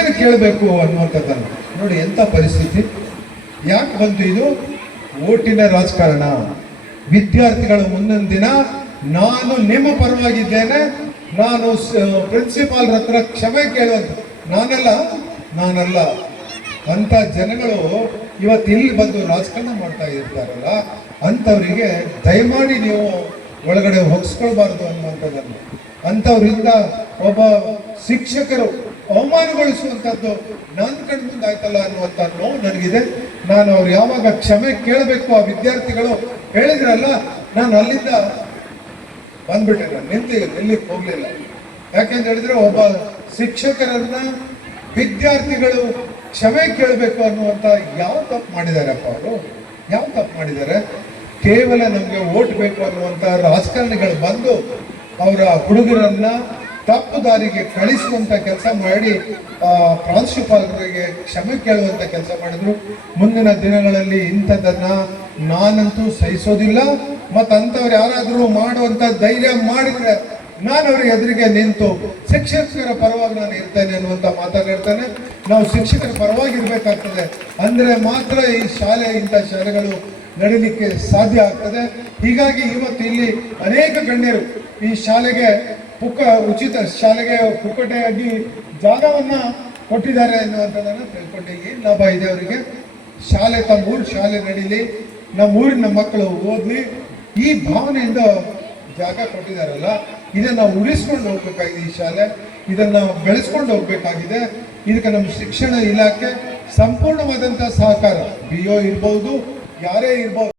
ಇನ್ನೇನು ಕೇಳಬೇಕು ಅನ್ನುವಂಥದ್ದನ್ನು ನೋಡಿ. ಎಂಥ ಪರಿಸ್ಥಿತಿ, ಯಾಕೆ ಬಂತು ಇದು? ಓಟಿನ ರಾಜಕಾರಣ. ವಿದ್ಯಾರ್ಥಿಗಳು ಮುಂದಿನ ದಿನ ನಾನು ನಿಮ್ಮ ಪರವಾಗಿದ್ದೇನೆ, ನಾನು ಪ್ರಿನ್ಸಿಪಾಲ್ ಹತ್ರ ಕ್ಷಮೆ ಕೇಳುವಂತ ನಾನಲ್ಲ ಅಂತ ಜನಗಳು ಇವತ್ತು ಇಲ್ಲಿ ಬಂದು ರಾಜಕಾರಣ ಮಾಡ್ತಾ ಇರ್ತಾರಲ್ಲ, ಅಂಥವರಿಗೆ ದಯಮಾಡಿ ನೀವು ಒಳಗಡೆ ಹೊಗಿಸ್ಕೊಳ್ಬಾರ್ದು ಅನ್ನುವಂಥದ್ದನ್ನು. ಅಂಥವ್ರಿಂದ ಒಬ್ಬ ಶಿಕ್ಷಕರು ಅವಮಾನಗೊಳಿಸುವಂಥದ್ದು ನನ್ನ ಕಣ್ಣು ಮುಂದೆ ಆಯ್ತಲ್ಲ ಅನ್ನುವಂಥ ನೋವು ನನಗಿದೆ. ನಾನು ಅವ್ರು ಯಾವಾಗ ಕ್ಷಮೆ ಕೇಳಬೇಕು ಆ ವಿದ್ಯಾರ್ಥಿಗಳು ಹೇಳಿದ್ರಲ್ಲ, ನಾನು ಅಲ್ಲಿಂದ ಬಂದ್ಬಿಟ್ಟೆ. ನಾನು ನಿಲ್ಲಿಕ್ಕೆ ಹೋಗ್ಲಿಲ್ಲ. ಯಾಕೆಂತ ಹೇಳಿದ್ರೆ ಒಬ್ಬ ಶಿಕ್ಷಕರನ್ನ ವಿದ್ಯಾರ್ಥಿಗಳು ಕ್ಷಮೆ ಕೇಳಬೇಕು ಅನ್ನುವಂಥ ಯಾವ ತಪ್ಪು ಮಾಡಿದಾರಪ್ಪ ಅವರು? ಯಾವ ತಪ್ಪು ಮಾಡಿದ್ದಾರೆ? ಕೇವಲ ನಮಗೆ ಓಟ್ ಬೇಕು ಅನ್ನುವಂಥ ರಾಜಕಾರಣಿಗಳು ಬಂದು ಅವರ ಹುಡುಗರನ್ನ ತಪ್ಪು ದಾರಿಗೆ ಕಳಿಸುವಂತ ಕೆಲಸ ಮಾಡಿ ಪ್ರಾಂಶುಪಾಲರಿಗೆ ಕ್ಷಮೆ ಕೇಳುವಂತ ಕೆಲಸ ಮಾಡಿದ್ರು. ಮುಂದಿನ ದಿನಗಳಲ್ಲಿ ಇಂಥದ್ದನ್ನ ನಾನಂತೂ ಸಹಿಸೋದಿಲ್ಲ. ಮತ್ತು ಅಂಥವ್ರು ಯಾರಾದರೂ ಮಾಡುವಂತ ಧೈರ್ಯ ಮಾಡಿದ್ರೆ ನಾನು ಅವ್ರಿಗೆ ಎದುರಿಗೆ ನಿಂತು ಶಿಕ್ಷಕರ ಪರವಾಗಿ ನಾನು ಇರ್ತೇನೆ ಅನ್ನುವಂಥ ಮಾತನಾಡ್ತಾನೆ. ನಾವು ಶಿಕ್ಷಕರ ಪರವಾಗಿ ಇರಬೇಕಾಗ್ತದೆ, ಅಂದ್ರೆ ಮಾತ್ರ ಈ ಶಾಲೆ, ಇಂಥ ಶಾಲೆಗಳು ನಡೀಲಿಕ್ಕೆ ಸಾಧ್ಯ ಆಗ್ತದೆ. ಹೀಗಾಗಿ ಇವತ್ತು ಇಲ್ಲಿ ಅನೇಕ ಗಣ್ಯರು ಈ ಶಾಲೆಗೆ ಉಚಿತ ಶಾಲೆಗೆ ಪುಕ್ಕಟೆಯಾಗಿ ಜಾಗವನ್ನ ಕೊಟ್ಟಿದ್ದಾರೆ ಎನ್ನುವಂಥದ್ದನ್ನು ತಿಳ್ಕೊಂಡೆ. ಏನು ಲಾಭ ಇದೆ ಅವರಿಗೆ? ಶಾಲೆ ತಮ್ಮೂರು ಶಾಲೆ ನಡೀಲಿ, ನಮ್ಮ ಊರಿನ ಮಕ್ಕಳು ಓದಲಿ, ಈ ಭಾವನೆಯಿಂದ ಜಾಗ ಕೊಟ್ಟಿದ್ದಾರಲ್ಲ, ಇದನ್ನು ನಾವು ಉಳಿಸ್ಕೊಂಡು ಹೋಗ್ಬೇಕಾಗಿದೆ. ಈ ಶಾಲೆ ಇದನ್ನು ಬೆಳೆಸ್ಕೊಂಡು ಹೋಗ್ಬೇಕಾಗಿದೆ. ಇದಕ್ಕೆ ನಮ್ಮ ಶಿಕ್ಷಣ ಇಲಾಖೆ ಸಂಪೂರ್ಣವಾದಂಥ ಸಹಕಾರ, BO ಇರ್ಬೋದು, ಯಾರೇ ಇರ್ಬೋದು.